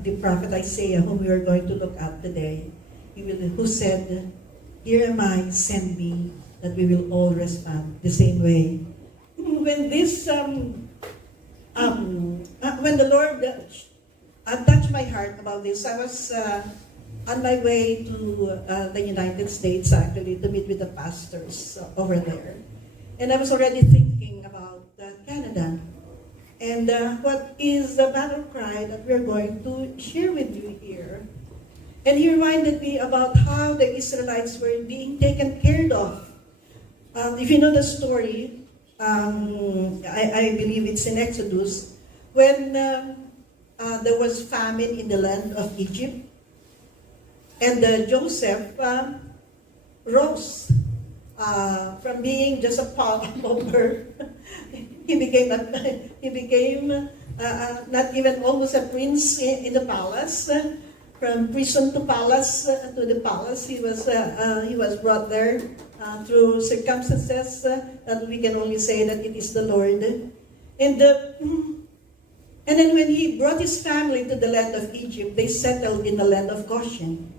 The prophet Isaiah, whom we are going to look at today, who said, "Here am I, send me," that we will all respond the same way. When when the Lord touched my heart about this, I was on my way to the United States, actually, to meet with the pastors over there. And I was already thinking about Canada. And what is the battle cry that we're going to share with you here? And he reminded me about how the Israelites were being taken care of. If you know the story, I believe it's in Exodus, when there was famine in the land of Egypt, and Joseph rose from being just a pauper. He became not even almost a prince in the palace. From prison to palace to the palace, he was brought there through circumstances that we can only say that it is the Lord. And then when he brought his family to the land of Egypt, they settled in the land of Goshen.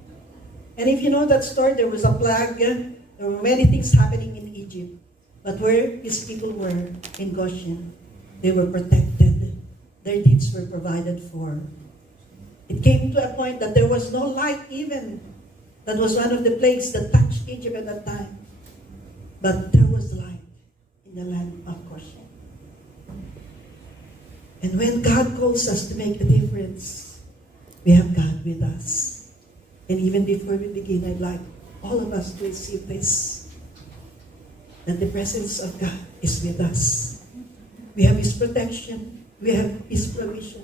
And if you know that story, there was a plague. There were many things happening in Egypt. But where his people were, in Goshen, they were protected. Their needs were provided for. It came to a point that there was no light even. That was one of the plagues that touched Egypt at that time. But there was light in the land of Goshen. And when God calls us to make a difference, we have God with us. And even before we begin, I'd like all of us to receive this, that the presence of God is with us. We have His protection, we have His provision,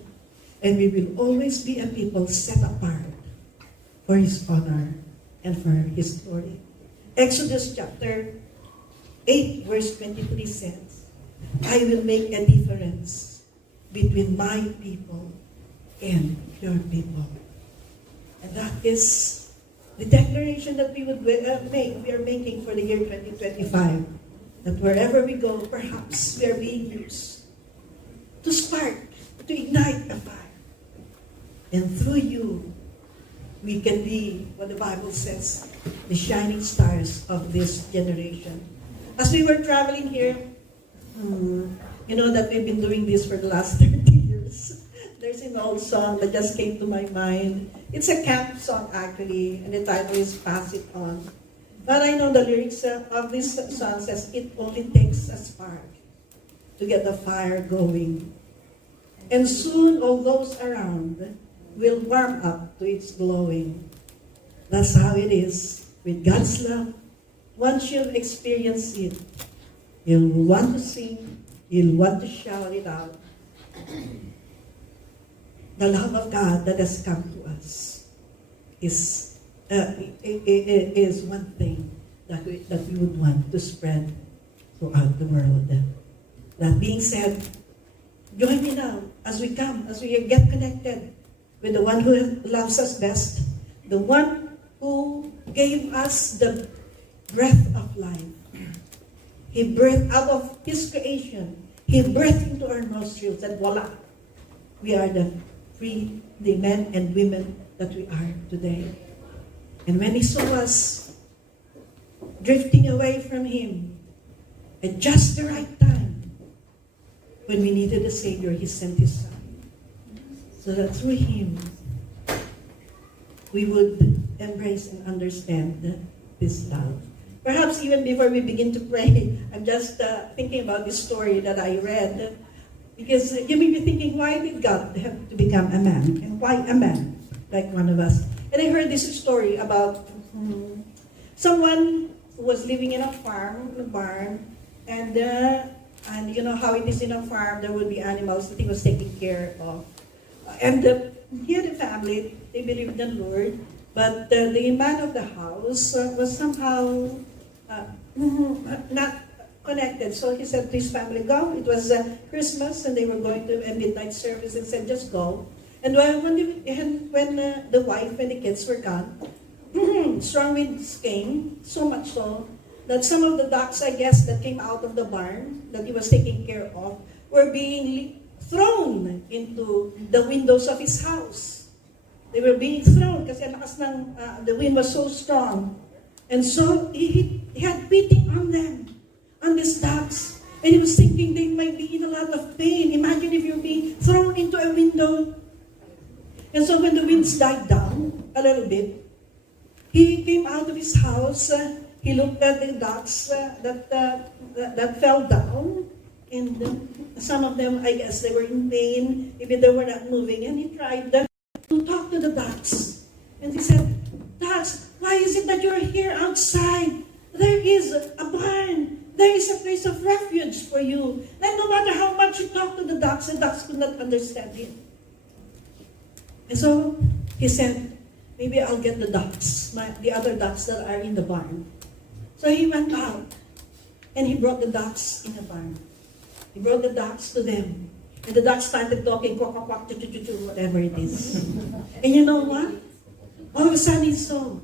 and we will always be a people set apart for His honor and for His glory. Exodus chapter 8 verse 23 says, "I will make a difference between my people and your people." And that is the declaration that we would we are making for the year 2025, that wherever we go, perhaps we are being used to spark, to ignite a fire. And through you, we can be, what the Bible says, the shining stars of this generation. As we were traveling here, you know that we've been doing this for the last 30 years. There's an old song that just came to my mind. It's a camp song, actually, and the title is "Pass It On." But I know the lyrics of this song says, "It only takes a spark to get the fire going. And soon all those around will warm up to its glowing." That's how it is with God's love. Once you've experienced it, you'll want to sing, you'll want to shout it out. The love of God that has come to us is one thing that we would want to spread throughout the world. That being said, join me now as we get connected with the one who loves us best, the one who gave us the breath of life. He breathed out of His creation. He breathed into our nostrils, and voila, we are the men and women that we are today. And when He saw us drifting away from Him, at just the right time, when we needed a Savior, He sent His Son. So that through Him, we would embrace and understand this love. Perhaps even before we begin to pray, I'm just thinking about this story that I read. Because you may be thinking, why did God have to become a man? And why a man like one of us? And I heard this story about someone who was living in a farm, in a barn, and you know how it is in a farm, there will be animals that he was taking care of. And he had a family, they believed in the Lord, but the man of the house was somehow not connected. So he said to his family, go. It was Christmas and they were going to a midnight service and said, just go. And when the wife and the kids were gone, strong winds came, so much so that some of the ducks, I guess, that came out of the barn that he was taking care of were being thrown into the windows of his house. They were being thrown kasi ang lakas ng, the wind was so strong. And so, he had pity on them, on these ducks. And he was thinking they might be in a lot of pain. Imagine if you're being thrown into a window. And so when the winds died down a little bit, he came out of his house. He looked at the ducks that fell down. And some of them, I guess, they were in pain. Maybe they were not moving. And he tried to talk to the ducks. And he said, "Ducks, why is it that you're here outside? There is a barn. There is a place of refuge for you." And no matter how much he talked to the ducks could not understand him. And so he said, "Maybe I'll get the ducks, the other ducks that are in the barn." So he went out and he brought the ducks in the barn. He brought the ducks to them. And the ducks started talking, quack, quack, quack, whatever it is. And you know what? All of a sudden he saw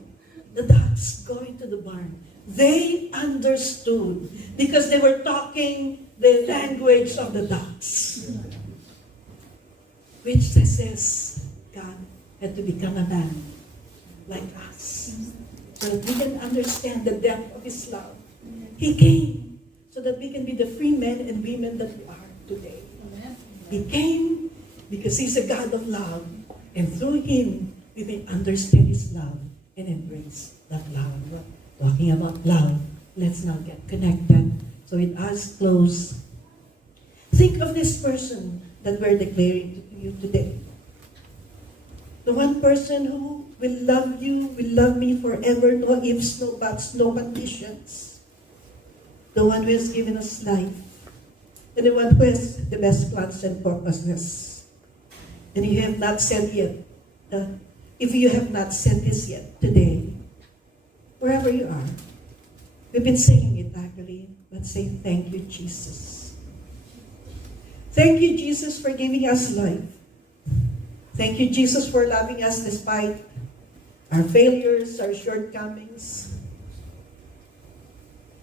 the ducks going to the barn. They understood because they were talking the language of the ducks. Which says God had to become a man like us. So that we can understand the depth of His love. He came so that we can be the free men and women that we are today. He came because He's a God of love. And through Him, we may understand His love and embrace that love. Talking about love, let's now get connected. So with us close, think of this person that we're declaring to you today. The one person who will love you, will love me forever, no ifs, no buts, no conditions. The one who has given us life. And the one who has the best plans and purposes. And you have not said yet, if you have not said this yet today, wherever you are, we've been singing it actually, but say thank you, Jesus. Thank you, Jesus, for giving us life. Thank you, Jesus, for loving us despite our failures, our shortcomings.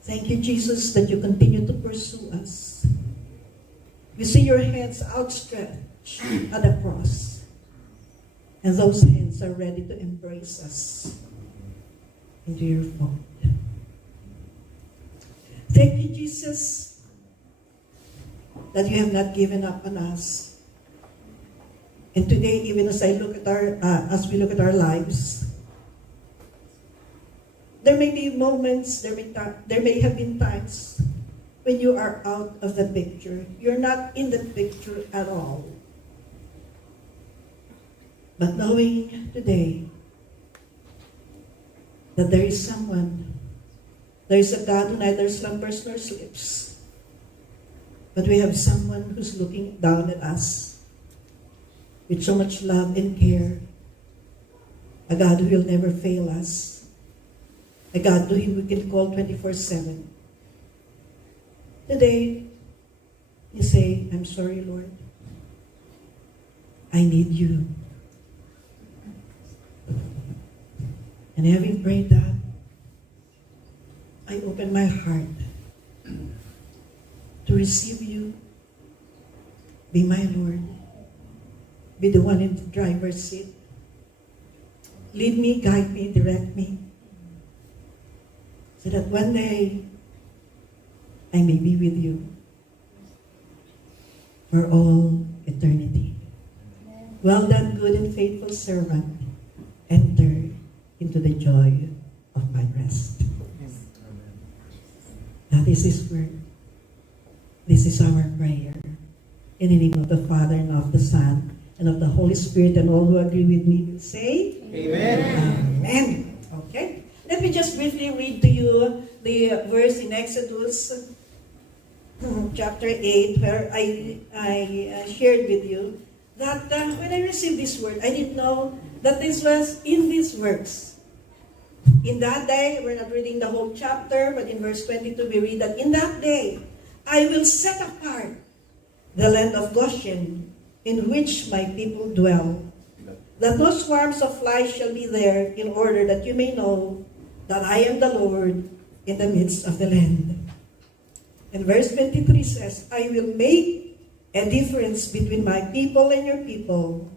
Thank you, Jesus, that you continue to pursue us. We see your hands outstretched at the cross, and those hands are ready to embrace us into your fold. Thank you, Jesus, that you have not given up on us. And today, even as we look at our lives, there may be moments, there may have been times when you are out of the picture. You're not in the picture at all. But knowing today that there is someone, there is a God who neither slumbers nor sleeps, but we have someone who's looking down at us with so much love and care, a God who will never fail us, a God who we can call 24/7. Today, you say, "I'm sorry, Lord. I need you." And having prayed that, I open my heart to receive you. Be my Lord. Be the one in the driver's seat. Lead me, guide me, direct me. So that one day, I may be with you for all eternity. Well done, good and faithful servant. Enter into the joy of my rest. That is His word. This is our prayer. In the name of the Father, and of the Son, and of the Holy Spirit, and all who agree with me will say, Amen. Amen. Okay. Let me just briefly read to you the verse in Exodus chapter 8, where I shared with you that when I received this word, I didn't know that this was in these works. In that day, we're not reading the whole chapter, but in verse 22 we read that, "In that day, I will set apart the land of Goshen, in which my people dwell, that no swarms of flies shall be there, in order that you may know that I am the Lord in the midst of the land." And verse 23 says, "I will make a difference between my people and your people,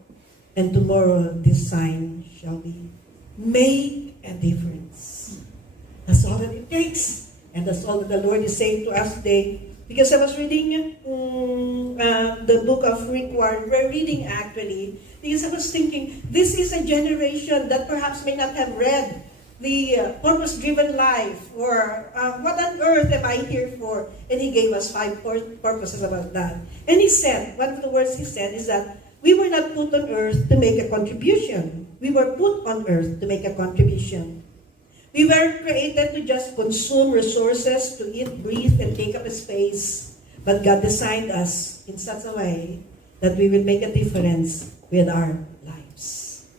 And tomorrow this sign shall be. Make a difference. That's all that it takes. And that's all that the Lord is saying to us today. Because I was reading the book of Rick Warren. We're reading actually. Because I was thinking, this is a generation that perhaps may not have read the purpose-driven life, or what on earth am I here for? And he gave us 5 purposes about that. And he said, one of the words he said is that we were not put on earth to make a contribution. We were put on earth to make a contribution. We were created to just consume resources, to eat, breathe, and take up a space. But God designed us in such a way that we will make a difference with our lives.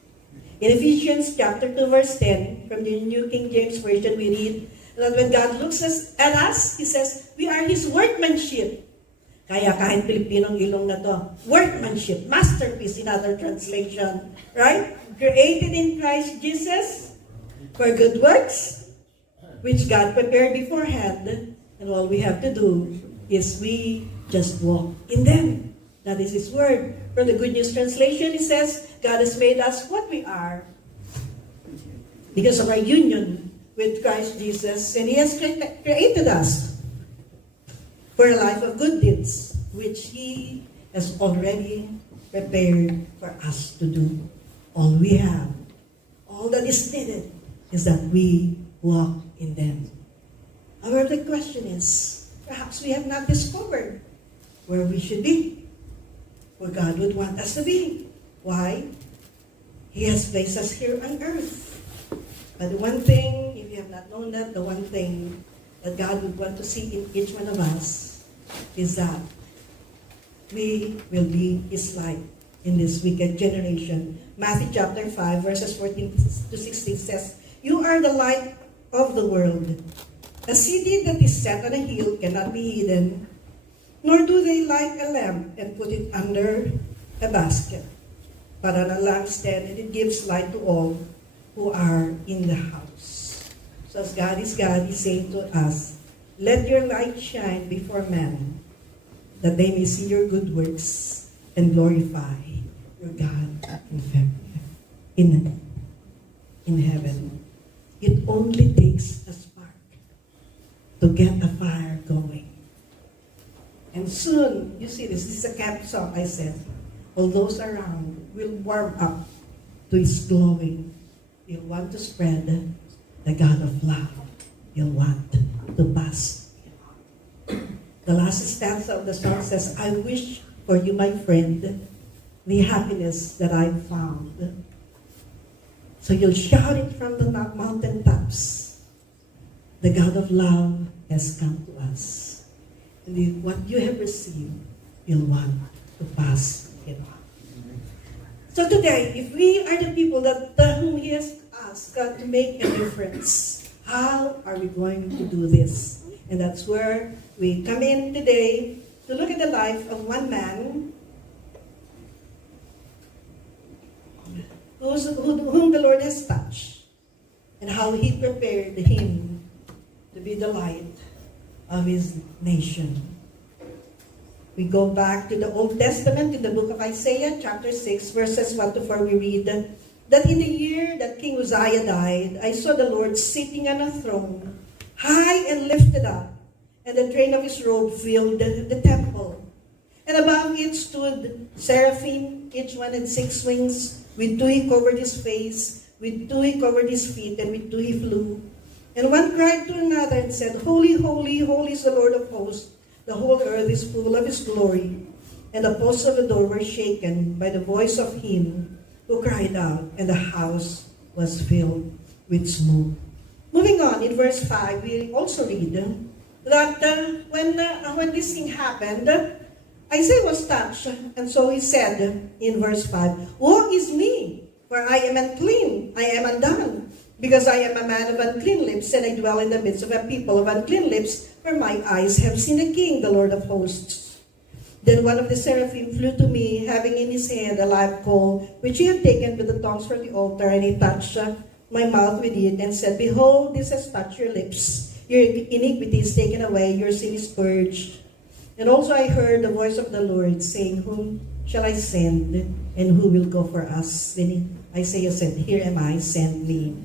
In Ephesians chapter 2, verse 10, from the New King James Version, we read that when God looks at us, He says, we are His workmanship. Kaya kahit Pilipinong ilong na to, workmanship, masterpiece in other translation, right? Created in Christ Jesus for good works, which God prepared beforehand, and all we have to do is we just walk in them. That is His word. From the Good News Translation, it says, God has made us what we are because of our union with Christ Jesus, and He has created us for a life of good deeds, which He has already prepared for us to do. All we have, all that is needed, is that we walk in them. However, the question is, perhaps we have not discovered where we should be, where God would want us to be. Why? He has placed us here on earth. But the one thing, if you have not known that, the one thing that God would want to see in each one of us is that we will be His light in this wicked generation. Matthew chapter 5, verses 14 to 16 says, you are the light of the world. A city that is set on a hill cannot be hidden, nor do they light a lamp and put it under a basket, but on a lampstand, and it gives light to all who are in the house. So as God is God, He's saying to us, let your light shine before men, that they may see your good works and glorify your God in heaven. It only takes a spark to get a fire going. And soon, you see this is a camp song I said, all those around will warm up to His glowing. You'll want to spread the God of love. You'll want to pass. The last stanza of the song says, I wish for you, my friend, the happiness that I found. So you'll shout it from the mountaintops. The God of love has come to us. And what you have received, you'll want to pass it on. So today, if we are the people that whom He has asked God to make a difference, how are we going to do this? And that's where we come in today to look at the life of one man whom the Lord has touched, and how He prepared him to be the light of His nation. We go back to the Old Testament in the book of Isaiah, chapter 6, verses 1 to 4, we read that in the year that King Uzziah died, I saw the Lord sitting on a throne, high and lifted up, and the train of His robe filled the temple. And above it stood seraphim, each one had 6 wings. With 2 He covered His face, with 2 He covered His feet, and with 2 He flew. And one cried to another and said, Holy, holy, holy is the Lord of hosts. The whole earth is full of His glory. And the posts of the door were shaken by the voice of Him who cried out, and the house was filled with smoke. Moving on, in verse 5, we also read that when this thing happened, Isaiah was touched, and so he said in verse 5, woe is me, for I am unclean, I am undone, because I am a man of unclean lips, and I dwell in the midst of a people of unclean lips, for my eyes have seen the King, the Lord of hosts. Then one of the seraphim flew to me, having in his hand a live coal, which he had taken with the tongs from the altar, and he touched my mouth with it, and said, behold, this has touched your lips. Your iniquity is taken away, your sin is purged. And also I heard the voice of the Lord saying shall I send, and who will go for us? Then Isaiah said, here am I, send me.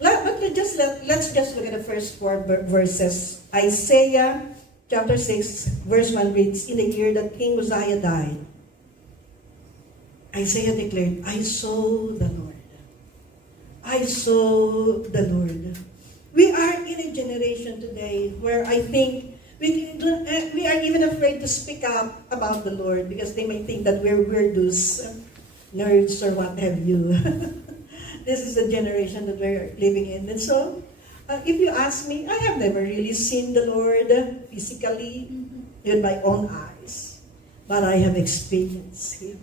Let's just look at the first four verses. Isaiah chapter 6, verse 1 reads, in the year that King Uzziah died, Isaiah declared, I saw the Lord. I saw the Lord. We are in a generation today where I think we are even afraid to speak up about the Lord because they may think that we're weirdos, nerds, or what have you. This is the generation that we're living in. And so, if you ask me, I have never really seen the Lord physically with my own eyes, but I have experienced Him.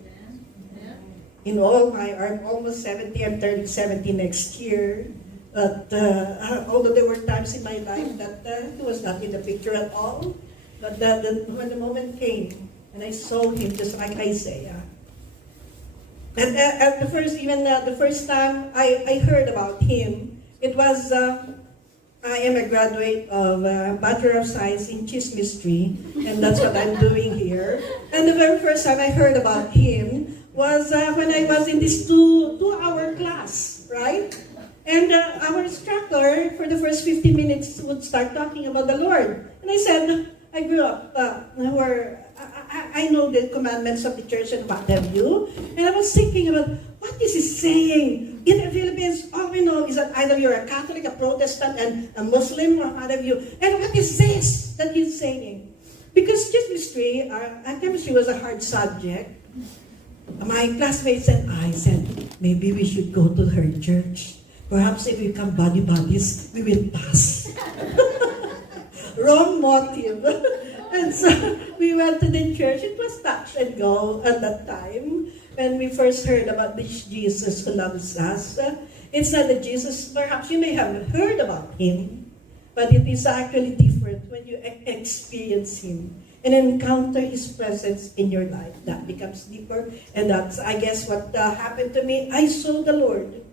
In all I'm almost 70, I'm turning 70 next year. But although there were times in my life that He was not in the picture at all, but when the moment came and I saw Him just like Isaiah, and at the first time I heard about Him, it was I am a graduate of Bachelor of Science in Chismistry, and that's what I'm doing here. And the very first time I heard about Him was when I was in this two-hour class, right? And our instructor, for the first 15 minutes, would start talking about the Lord. And I said, I grew up where I know the commandments of the church and what have you. And I was thinking about, what is he saying? In the Philippines, all we know is that either you're a Catholic, a Protestant, and a Muslim, or what have you. And what is this that he's saying? Because chemistry was a hard subject. My classmates and I said, maybe we should go to her church. Perhaps if we become buddies, we will pass. Wrong motive. And so we went to the church. It was touch and go at that time when we first heard about this Jesus who loves us. It's not the Jesus, perhaps you may have heard about Him, but it is actually different when you experience Him and encounter His presence in your life. That becomes deeper, and that's, I guess, what happened to me. I saw the Lord.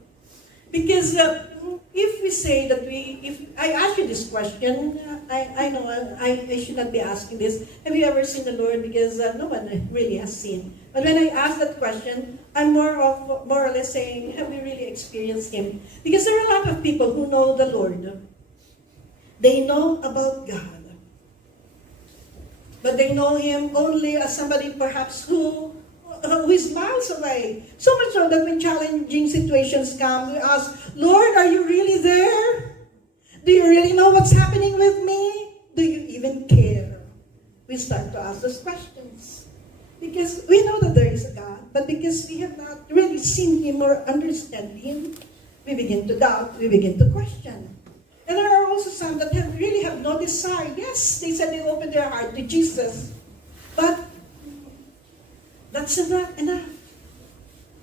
Because if we say that if I ask you this question, I know I should not be asking this. Have you ever seen the Lord? Because no one really has seen. But when I ask that question, I'm more or less saying, have we really experienced Him? Because there are a lot of people who know the Lord. They know about God. But they know Him only as somebody perhaps who is miles away. So much so that when challenging situations come, we ask, Lord, are you really there? Do you really know what's happening with me? Do you even care? We start to ask those questions. Because we know that there is a God, but because we have not really seen Him or understand Him, we begin to doubt, we begin to question. And there are also some that really have no desire. Yes, they said they opened their heart to Jesus, but that's not enough.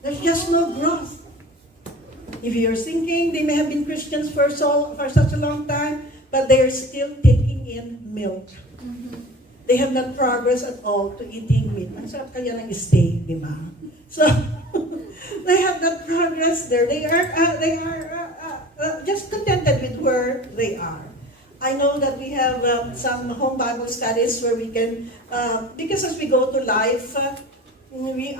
There's just no growth. If you're thinking they may have been Christians for such a long time, but they're still taking in milk. They have not progressed at all to eating meat. Ang sarap kaya ng steak, di ba? So, they have not progressed there. They are just contented with where they are. I know that we have some home Bible studies where we can, because as we go to life, we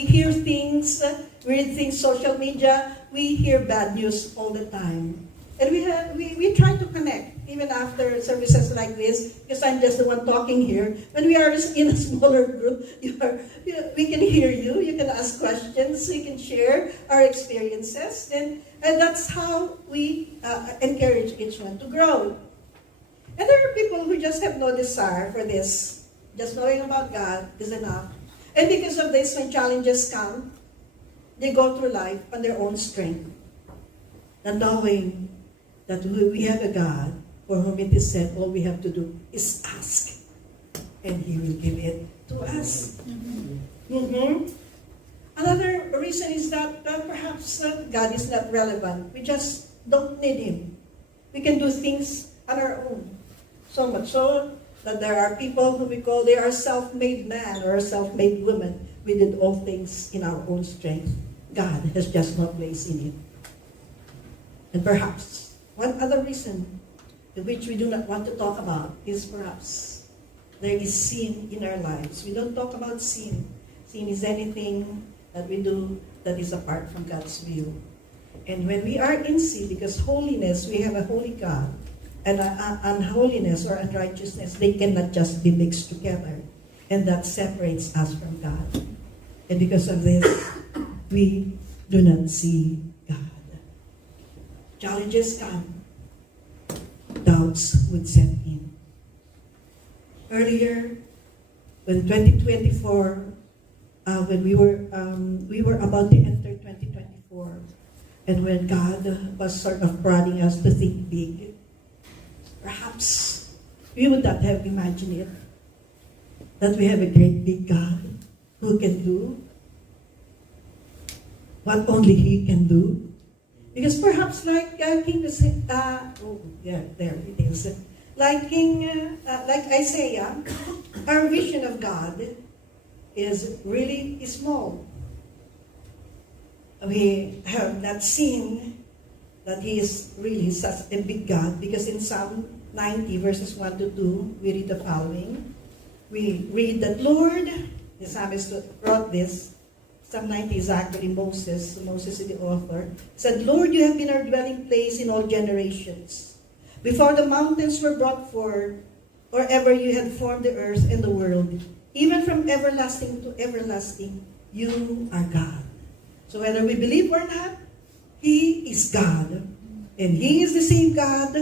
hear things, read things, social media, we hear bad news all the time. And we try to connect, even after services like this, because I'm just the one talking here. When we are in a smaller group, we can hear you, you can ask questions, we can share our experiences, and that's how we encourage each one to grow. And there are people who just have no desire for this. Just knowing about God is enough. And because of this, when challenges come, they go through life on their own strength. And knowing that we have a God for whom it is said all we have to do is ask, and He will give it to us. Another reason is that perhaps God is not relevant. We just don't need Him. We can do things on our own. So much so that there are people who we call they are self-made man or self-made woman. We did all things in our own strength. God has just no place in it. And perhaps one other reason which we do not want to talk about is perhaps there is sin in our lives. We don't talk about sin. Sin is anything that we do that is apart from God's will. And when we are in sin, because holiness, we have a holy God, and unholiness or unrighteousness, they cannot just be mixed together. And that separates us from God. And because of this, we do not see God. Challenges come. Doubts would set in. Earlier, when 2024, when we were about to enter 2024, and when God was sort of prodding us to think big, perhaps we would not have imagined it, that we have a great big God who can do what only He can do. Because perhaps like King, there it is. Like like Isaiah, our vision of God is really small. We have not seen that He is really such a big God, because in Psalm 90 verses 1 to 2, we read the following. We read that, Lord, the psalmist wrote this. Psalm 90 is actually Moses. Moses is the author. He said, Lord, you have been our dwelling place in all generations. Before the mountains were brought forth, or ever you had formed the earth and the world, even from everlasting to everlasting, you are God. So whether we believe or not, He is God. And He is the same God.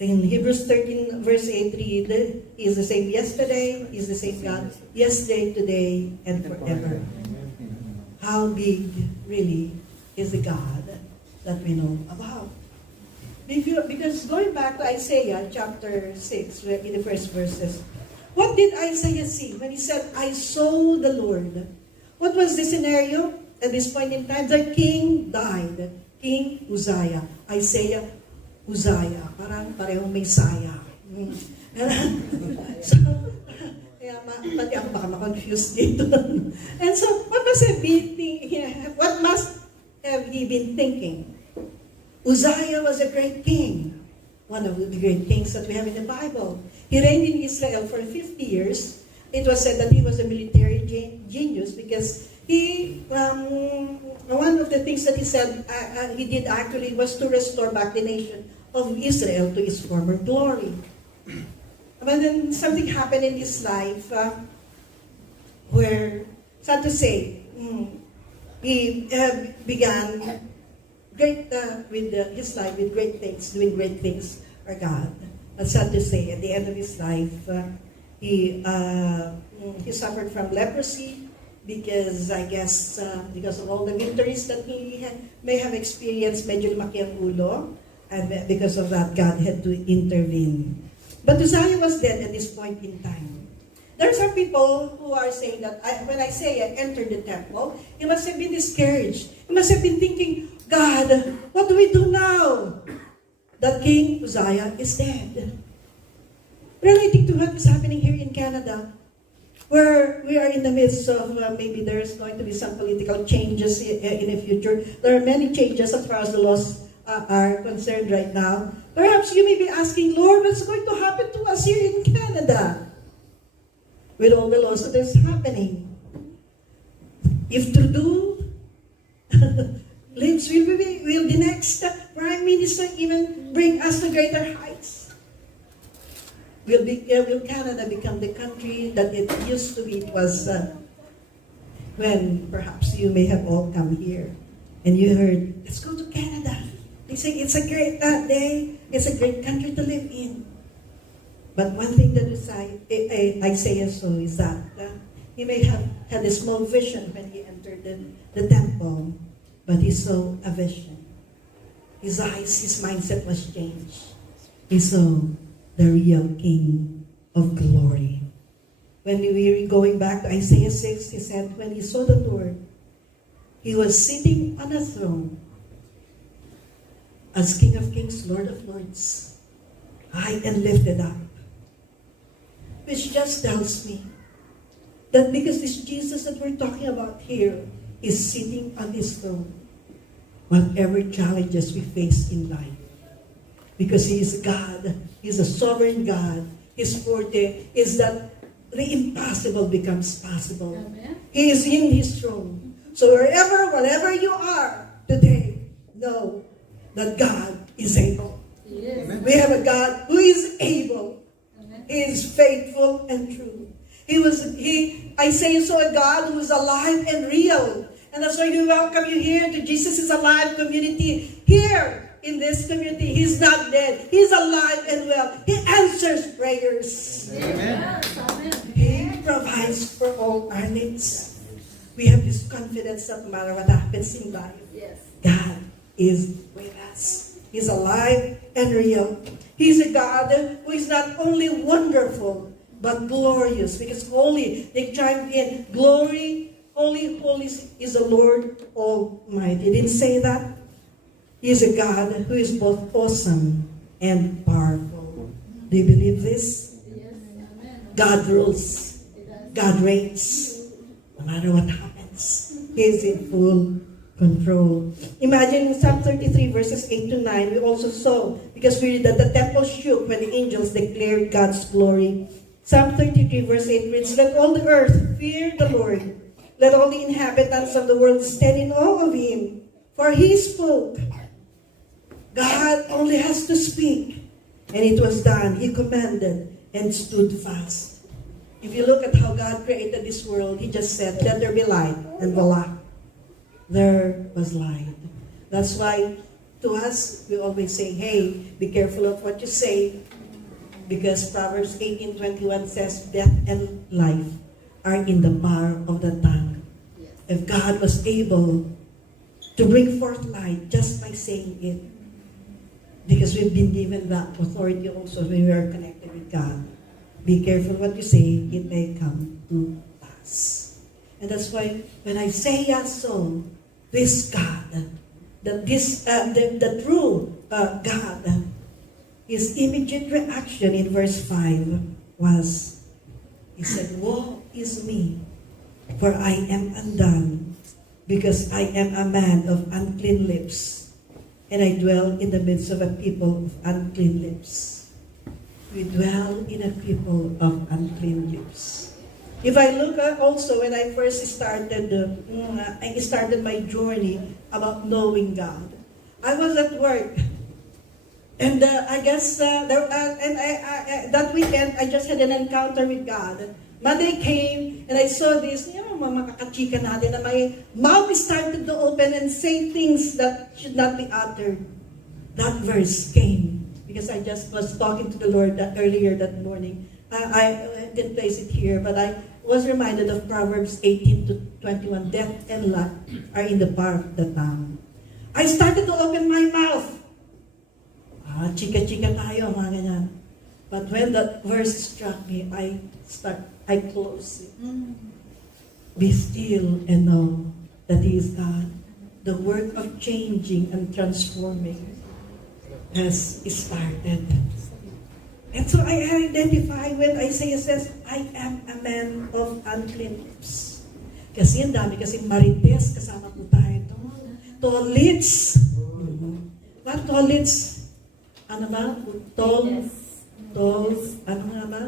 In Hebrews 13 verse 8 read, He is the same yesterday, He is the same God, yesterday, today, and forever. How big really is the God that we know about? Because going back to Isaiah chapter 6, in the first verses, what did Isaiah see when he said, I saw the Lord? What was the scenario at this point in time? The king died. King Uzziah. Isaiah, Uzziah. Parang parehong may saya. So, kaya pati ako baka ma-confuse dito. And so, what must have he been thinking? Uzziah was a great king. One of the great kings that we have in the Bible. He reigned in Israel for 50 years. It was said that he was a military genius because one of the things that he said he did actually was to restore back the nation of Israel to its former glory. But then something happened in his life where, sad to say, he began his life with great things, doing great things for God. But sad to say, at the end of his life, he suffered from leprosy because I guess because of all the victories that he may have experienced, medyo lumaki ang ulo, and because of that, God had to intervene. But Uzziah was dead at this point in time. There are some people who are saying that when Isaiah entered the temple, he must have been discouraged. He must have been thinking, God, what do we do now? That King Uzziah is dead. Relating to what is happening here in Canada, where we are in the midst of maybe there's going to be some political changes in the future. There are many changes as far as the laws are concerned right now. Perhaps you may be asking, Lord, what's going to happen to us here in Canada with all the laws that is happening? If Trudeau lives, will the next Prime Minister even bring us to greater heights? Will Canada become the country that it used to be? It was when perhaps you may have all come here and you heard, let's go to Canada. They say it's a great day, it's a great country to live in. But one thing that Isaiah saw is that he may have had a small vision when he entered the temple, but he saw a vision. His eyes, his mindset was changed. He saw the real King of glory. When we were going back to Isaiah 6, he said, when he saw the Lord, he was sitting on a throne as King of Kings, Lord of Lords, high and lifted up. Which just tells me that because this Jesus that we're talking about here is sitting on his throne, whatever challenges we face in life, because He is God, He is a sovereign God, his forte is that the impossible becomes possible. Amen. He is in his throne. So whatever you are today, know that God is able. Yes. We have a God who is able. Amen. He is faithful and true. I say so, a God who is alive and real. And that's why we welcome you here to Jesus is Alive community. Here in this community, He's not dead. He's alive and well. He answers prayers. Amen. He provides for all our needs. We have this confidence that no matter what happens in life, Yes. God is with us. He's alive and real. He's a God who is not only wonderful, but glorious. Because holy, they chimed in, glory, holy, holy is the Lord Almighty. Didn't say that? He is a God who is both awesome and powerful. Do you believe this? Yes. Amen. God rules. God reigns. No matter what happens, He is in full control. Imagine in Psalm 33 verses 8 to 9, we also saw, because we read that the temple shook when the angels declared God's glory. Psalm 33 verse 8 reads, let all the earth fear the Lord. Let all the inhabitants of the world stand in awe of Him. For He spoke. God only has to speak. And it was done. He commanded and stood fast. If you look at how God created this world, He just said, let there be light. And voila, there was light. That's why to us, we always say, hey, be careful of what you say. Because Proverbs 18:21 says, death and life are in the power of the tongue. Yes. If God was able to bring forth light just by saying it, because we've been given that authority also when we are connected with God. Be careful what you say, it may come to pass. And that's why when I say yes, so this God, that this the true God, His immediate reaction in verse 5 was, He said, woe is me, for I am undone, because I am a man of unclean lips, and I dwell in the midst of a people of unclean lips. We dwell in a people of unclean lips. If I look at also when I first started, I started my journey about knowing God. I was at work. And I guess that weekend, I just had an encounter with God. Monday came, and I saw this, mga kakachika natin na my mouth started to open and say things that should not be uttered. That verse came, because I just was talking to the Lord earlier that morning. I didn't place it here, but I was reminded of Proverbs 18:21. Death and life are in the power of the tongue. I started to open my mouth. Chika-chika tayo, mga ganyan. But when that verse struck me, I closed it. Be still and know that He is God. The work of changing and transforming has started. And so I identify when Isaiah says, I am a man of unclean lips. Kasi ang dami, kasi marites, kasama po tayo. Tolits. What tolits? Ano ba? Tol, ano nga ba?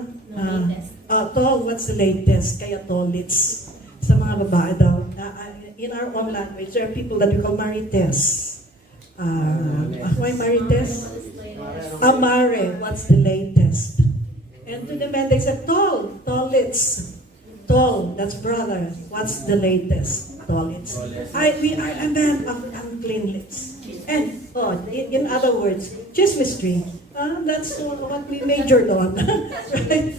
Tol, what's the latest? Kaya tolits. Sa mga babae daw. In our own language, there are people that we call marites. Why marites? Amare, what's the latest? And to the men, they said, tolits. Tol, that's brother. What's the latest? Tolits. We are a man of unclean lips. And, in other words, chismistry. That's what we majored on. Right?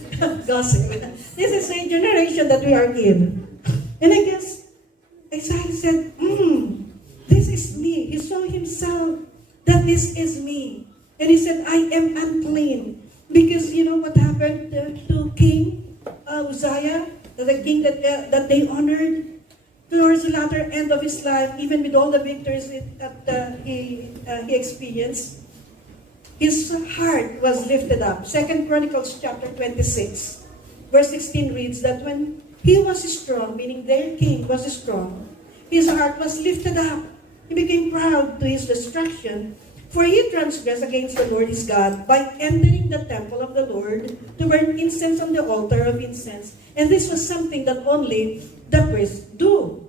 Gossip. This is a generation that we are in. And I guess, Isaiah said, this is me. He saw himself that this is me. And he said, I am unclean. Because you know what happened to King Uzziah? The king that they honored? Towards the latter end of his life, even with all the victories that he experienced, his heart was lifted up. 2 Chronicles chapter 26, verse 16 reads that when he was strong, meaning their king was strong, his heart was lifted up. He became proud to his destruction. For he transgressed against the Lord his God by entering the temple of the Lord to burn incense on the altar of incense. And this was something that only the priests do.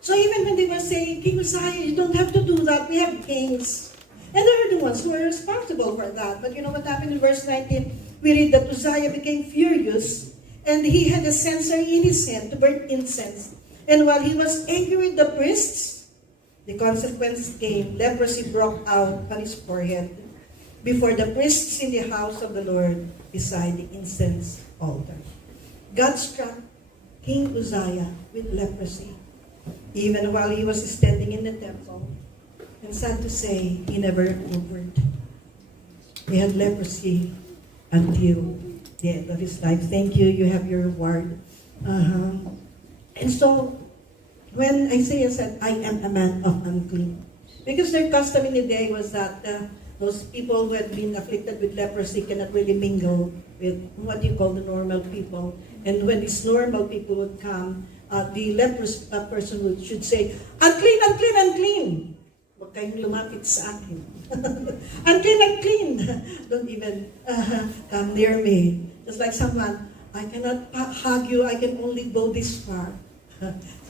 So even when they were saying, King Uzziah, you don't have to do that, we have kings. And they were the ones who were responsible for that. But you know what happened in verse 19? We read that Uzziah became furious, and he had a censer in his hand to burn incense. And while he was angry with the priests, the consequence came. Leprosy broke out on his forehead before the priests in the house of the Lord beside the incense altar. God struck King Uzziah with leprosy, even while he was standing in the temple. And sad to say, he never recovered. He had leprosy until the end of his life. Thank you, you have your reward. And so, when Isaiah said, I am a man of unclean, because their custom in the day was that those people who had been afflicted with leprosy cannot really mingle with what you call the normal people. And when these normal people would come, the leprous person should say, unclean, unclean, unclean. Huwag kayong lumapit sa akin. Unclean, unclean. Don't even come near me. Just like someone, I cannot hug you, I can only go this far.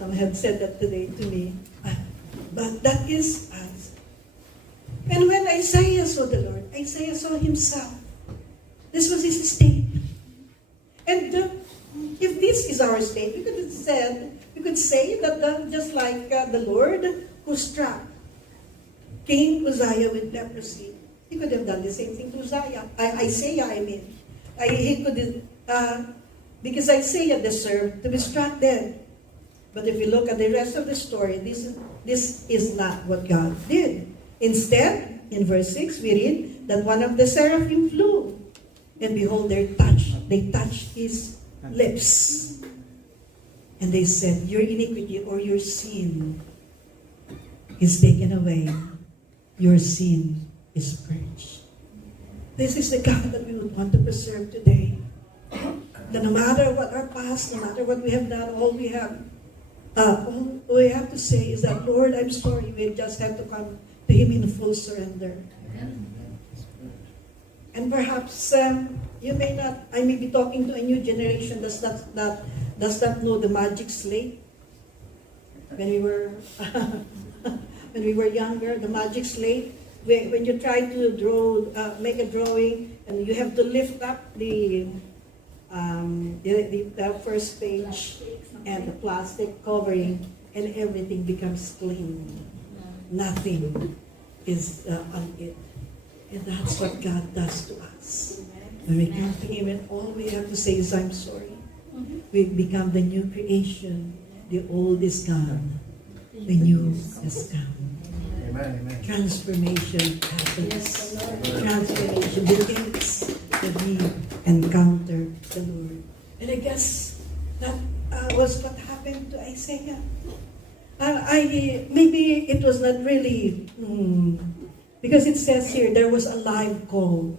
Some have said that today to me. But that is us. And when Isaiah saw the Lord, Isaiah saw himself. This was his state. And if this is our state, we could say that just like the Lord who struck King Uzziah with leprosy, he could have done the same thing to Isaiah. He could, because Isaiah deserved to be struck dead. But if you look at the rest of the story, this is not what God did. Instead, in verse 6, we read that one of the seraphim flew, and behold, they touched his lips. And they said, your iniquity or your sin is taken away. Your sin is purged. This is the God that we would want to preserve today. That no matter what our past, no matter what we have done, all we have to say is that, Lord, I'm sorry. We just have to come to Him in full surrender. And perhaps you may not. I may be talking to a new generation that does not know the magic slate. When we were younger, the magic slate. When you try to make a drawing, and you have to lift up the first page and the plastic covering, and everything becomes clean. Nothing is on it. And that's what God does to us. When we come to Him, and all we have to say is, I'm sorry. We become the new creation. The old is gone. The new has come. Amen. Transformation happens. Transformation begins when we encounter the Lord. And I guess that was what happened to Isaiah. Maybe it was not really, because it says here there was a live coal.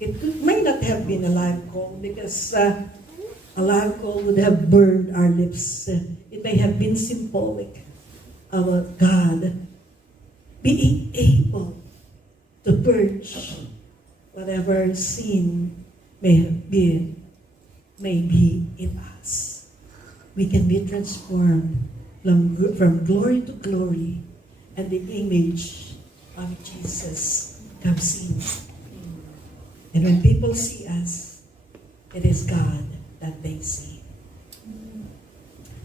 May not have been a live coal, because a live coal would have burned our lips. It may have been symbolic of God being able to purge whatever sin may be in us. We can be transformed from glory to glory, and the image of Jesus comes in. And when people see us, it is God that they see.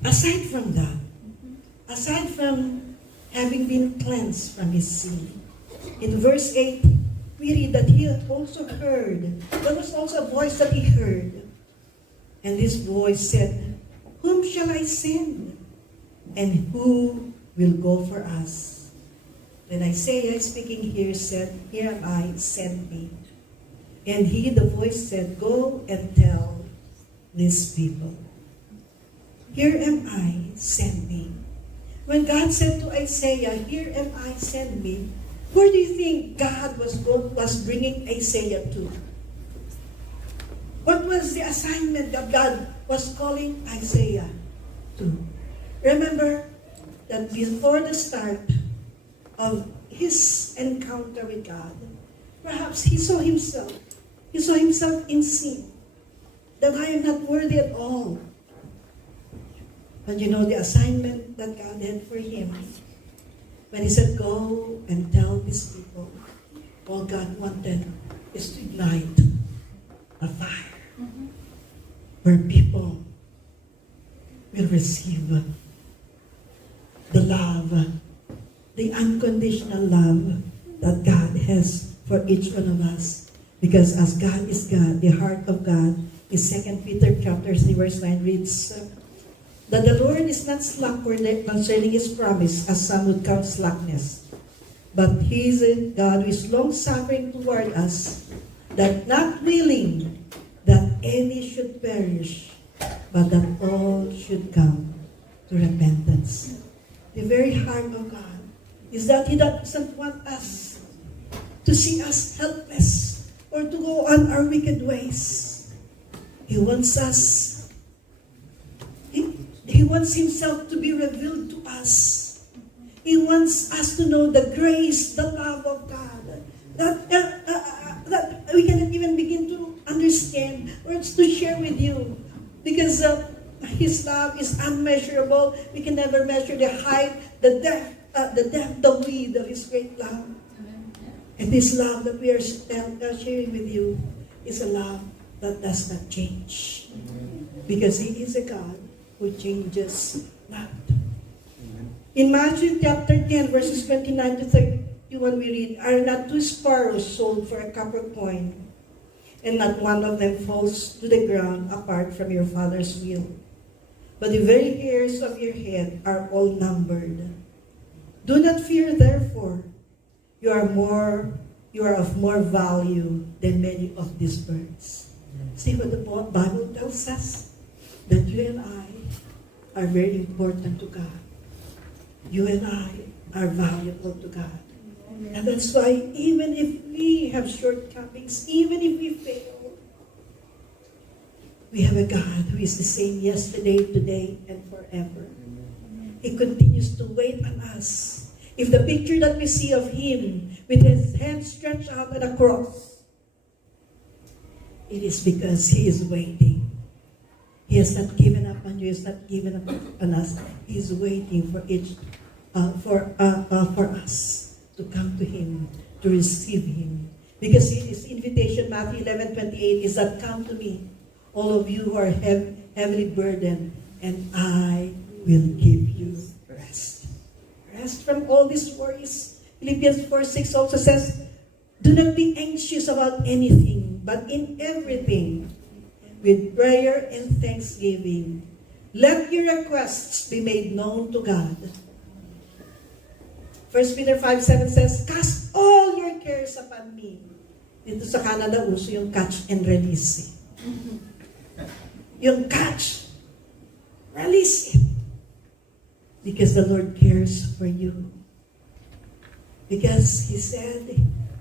Aside from that, aside from having been cleansed from his sin, in verse 8, we read that he also heard. There was also a voice that he heard. And this voice said, whom shall I send? And who will go for us? Then Isaiah, speaking here, said, here am I, send me. And he, the voice said, go and tell these people, here am I, send me. When God said to Isaiah, here am I, send me, where do you think God was bringing Isaiah to? What was the assignment that God was calling Isaiah to? Remember that before the start of his encounter with God. Perhaps he saw himself in sin, that I am not worthy at all. But you know the assignment that God had for him, when he said, go and tell these people, all God wanted is to ignite a fire where people will receive the love, the unconditional love that God has for each one of us. Because as God is God, the heart of God is 2 Peter chapter 3 verse 9 reads, that the Lord is not slack concerning His promise, as some would count slackness, but He is a God who is long-suffering toward us, that not willing that any should perish, but that all should come to repentance. The very heart of God is that He doesn't want us to see us helpless or to go on our wicked ways. He wants us, He wants Himself to be revealed to us. He wants us to know the grace, the love of God, that we cannot even begin to understand or to share with you. Because His love is unmeasurable. We can never measure the height, the depth, the width of His great love. And this love that we are sharing with you is a love that does not change. Because He is a God who changes not. In Matthew chapter 10, verses 29 to 31, we read, are not two sparrows sold for a copper coin, and not one of them falls to the ground apart from your Father's will. But the very hairs of your head are all numbered. Do not fear, therefore. You are of more value than many of these birds. See what the Bible tells us? That you and I are very important to God. You and I are valuable to God. And that's why even if we have shortcomings, even if we fail, we have a God who is the same yesterday, today, and forever. He continues to wait on us. If the picture that we see of Him with His hand stretched out at a cross, it is because He is waiting. He has not given up on you. He has not given up on us. He is waiting for us to come to Him, to receive Him. Because His invitation, Matthew 11:28, is that come to me, all of you who are heavily burdened, and I will give you rest. Rest from all these worries. Philippians 4:6 also says, do not be anxious about anything, but in everything, with prayer and thanksgiving, let your requests be made known to God. 1 Peter 5:7 says, cast all your cares upon me. Dito sa Canada, uso yung catch and release. Yung catch, release it. Because the Lord cares for you. Because He said,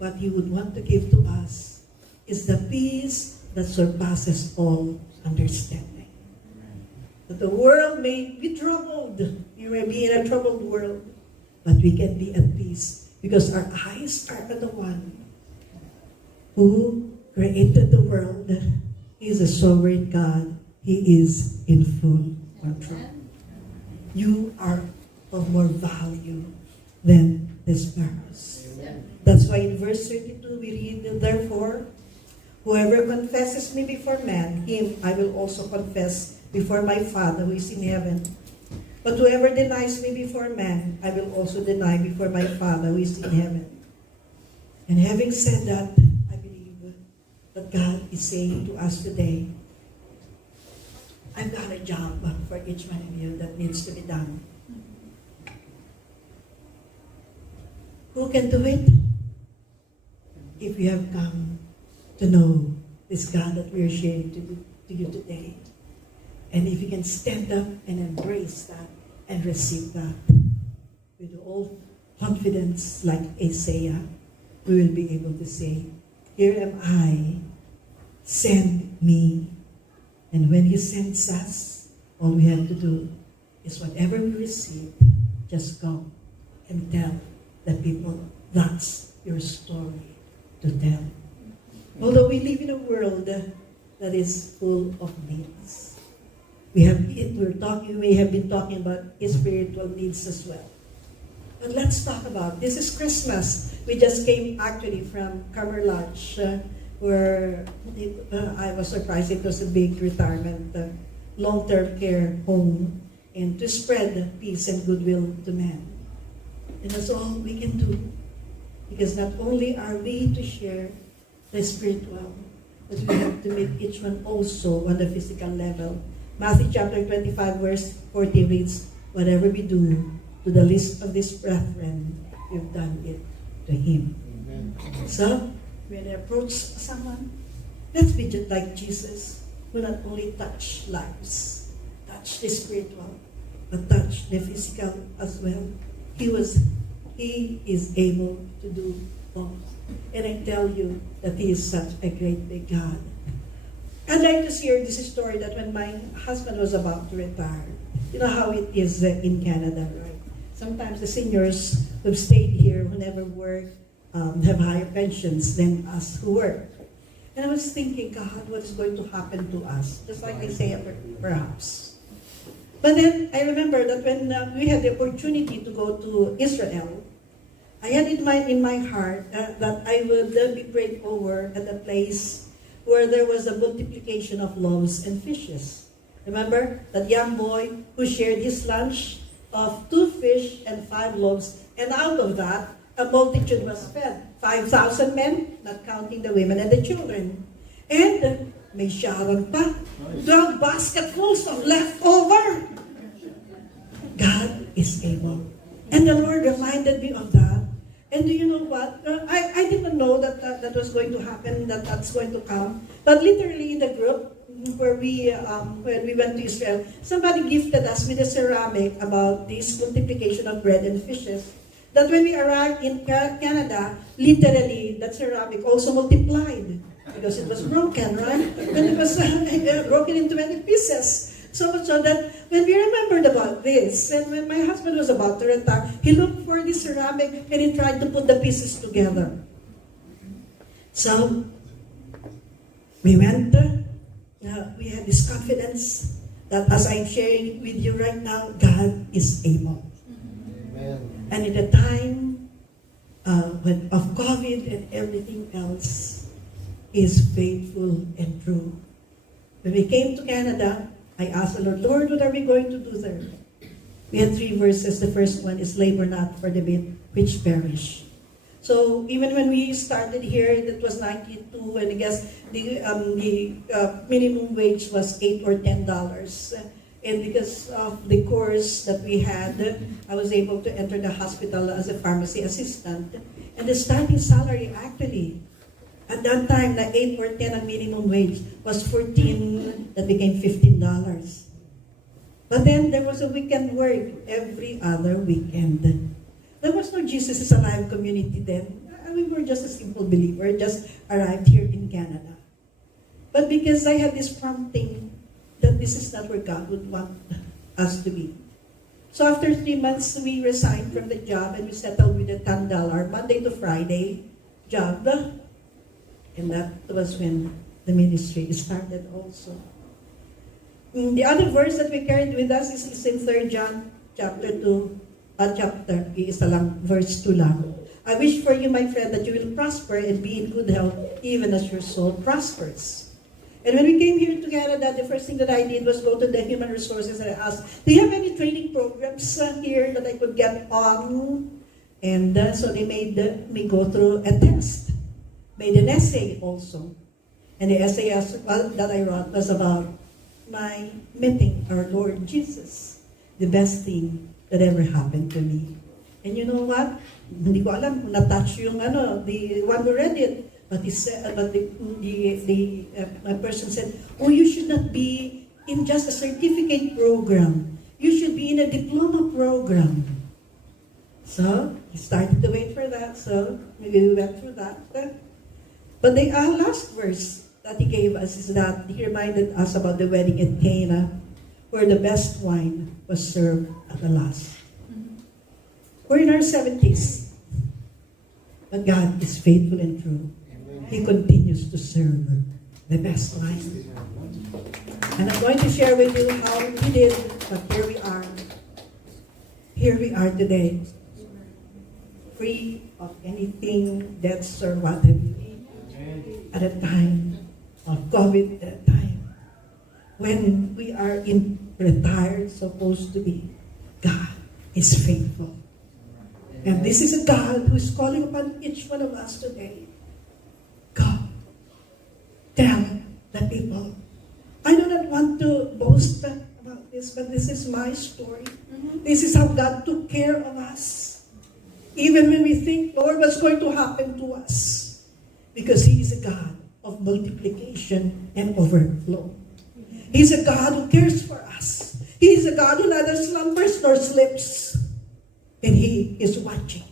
what He would want to give to us is the peace that surpasses all understanding. That the world may be troubled. You may be in a troubled world, but we can be at peace because our eyes are on the one who created the world. He is a sovereign God. He is in full control. You are of more value than the sparrows. That's why in verse 32 we read, therefore, whoever confesses me before man, him I will also confess before my Father who is in heaven. But whoever denies me before man, I will also deny before my Father who is in heaven. And having said that, I believe that God is saying to us today, I've got a job for each one of you that needs to be done. Who can do it? If you have come to know this God that we are sharing to you today. And if you can stand up and embrace that and receive that with all confidence like Isaiah, we will be able to say, here am I, send me. And when He sends us, all we have to do is whatever we receive, just go and tell that people, that's your story to tell. Although we live in a world that is full of needs. We have been talking about spiritual needs as well. But let's talk about, this is Christmas. We just came actually from Carver Lodge, where I was surprised it was a big retirement, long-term care home, and to spread peace and goodwill to men. And that's all we can do. Because not only are we to share the spiritual, but we have to make each one also on the physical level. Matthew chapter 25 verse 40 reads, whatever we do to the least of these brethren, we've done it to him. Amen. So, when I approach someone, let's be just like Jesus, who not only touch lives, touch the spiritual, but touch the physical as well. He is able to do both. And I tell you that he is such a great big God. I'd like to share this story that when my husband was about to retire, you know how it is in Canada, right? Sometimes the seniors who've stayed here, who never work, have higher pensions than us who work. And I was thinking, God, what is going to happen to us? Just like they say, perhaps. But then I remember that when we had the opportunity to go to Israel, I had in my heart that I would be prayed over at a place where there was a multiplication of loaves and fishes. Remember that young boy who shared his lunch of 2 fish and 5 loaves, and out of that, a multitude was fed. 5,000 men, not counting the women and the children. And may Sharon pa, 12 basketfuls of leftover. God is able. And the Lord reminded me of that. And do you know what? I didn't know that was going to happen, that's going to come. But literally in the group, where when we went to Israel, somebody gifted us with a ceramic about this multiplication of bread and fishes. That when we arrived in Canada, literally that ceramic also multiplied because it was broken, right? And it was broken into many pieces. So that when we remembered about this, and when my husband was about to retire, he looked for the ceramic and he tried to put the pieces together. So we went. We had this confidence that as I'm sharing with you right now, God is able. Amen. And in the time of COVID and everything else, He is faithful and true. When we came to Canada, I asked the Lord, Lord, what are we going to do there? We had 3 verses. The first one is, labor not for the bit which perish. So even when we started here, that was 92, and I guess the minimum wage was $8 or $10. And because of the course that we had, I was able to enter the hospital as a pharmacy assistant. And the starting salary actually, at that time, na 8 or 10 ang minimum wage was $14, that became $15. But then there was a weekend work every other weekend. There was no Jesus is Alive community then. We were just a simple believer, just arrived here in Canada. But because I had this prompting that this is not where God would want us to be. So after 3 months, we resigned from the job and we settled with a $10 Monday to Friday job. And that was when the ministry started also. The other verse that we carried with us is in 3 John chapter 2. Chapter, isa lang, verse 2 lang. I wish for you, my friend, that you will prosper and be in good health, even as your soul prospers. And when we came here to Canada, the first thing that I did was go to the human resources and I asked, do you have any training programs here that I could get on? And so they made me go through a test, made an essay also. And the essay that I wrote was about my meeting our Lord Jesus, the best thing that ever happened to me. And you know what? Hindi ko alam kung na-touch yung the one who read it. But the person said, oh, you should not be in just a certificate program. You should be in a diploma program. So, he started to wait for that. So, maybe we went through that. But the last verse that he gave us is that he reminded us about the wedding at Cana, where the best wine was served at the last. We're in our 70s. But God is faithful and true. He continues to serve the best line. And I'm going to share with you how He did, but here we are. Here we are today. Free of anything, debts or what have you. At a time of COVID, at a time when we are in retired, supposed to be, God is faithful. And this is a God who is calling upon each one of us today. Go. Tell the people. I do not want to boast about this, but this is my story. This is how God took care of us. Even when we think, Lord, what's going to happen to us? Because He is a God of multiplication and overflow. He's a God who cares for us. He is a God who neither slumbers nor sleeps. And He is watching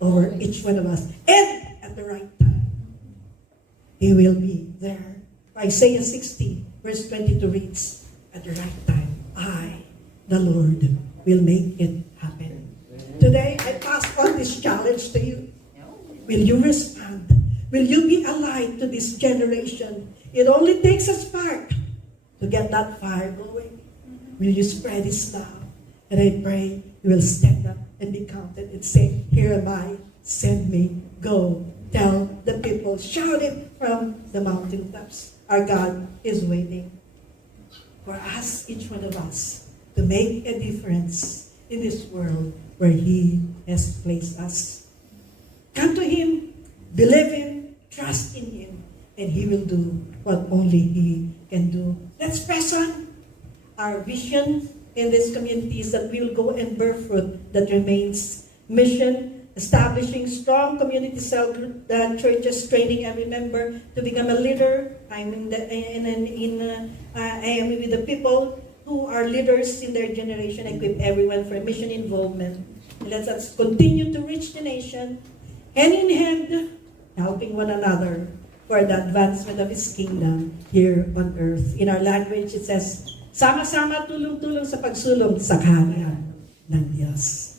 over each one of us. And at the right time, He will be there. Isaiah 60, verse 22 reads, at the right time, I, the Lord, will make it happen. Today, I pass on this challenge to you. Will you respond? Will you be alive to this generation? It only takes a spark to get that fire going. Will you spread His love? And I pray you will stand up and be counted and say, here am I, send me, go, tell the people, shout it from the mountaintops. Our God is waiting for us, each one of us, to make a difference in this world where He has placed us. Come to Him, believe Him, trust in Him, and He will do what only He can do. Let's press on. Our vision in this community is that we will go and bear fruit that remains. Mission, establishing strong community cell churches, training every member to become a leader. I am with the people who are leaders in their generation, equip everyone for mission involvement. And let us continue to reach the nation, hand in hand, helping one another for the advancement of His kingdom here on earth. In our language, it says, sama-sama, tulong-tulong sa pagsulong sa kaharian ng Diyos.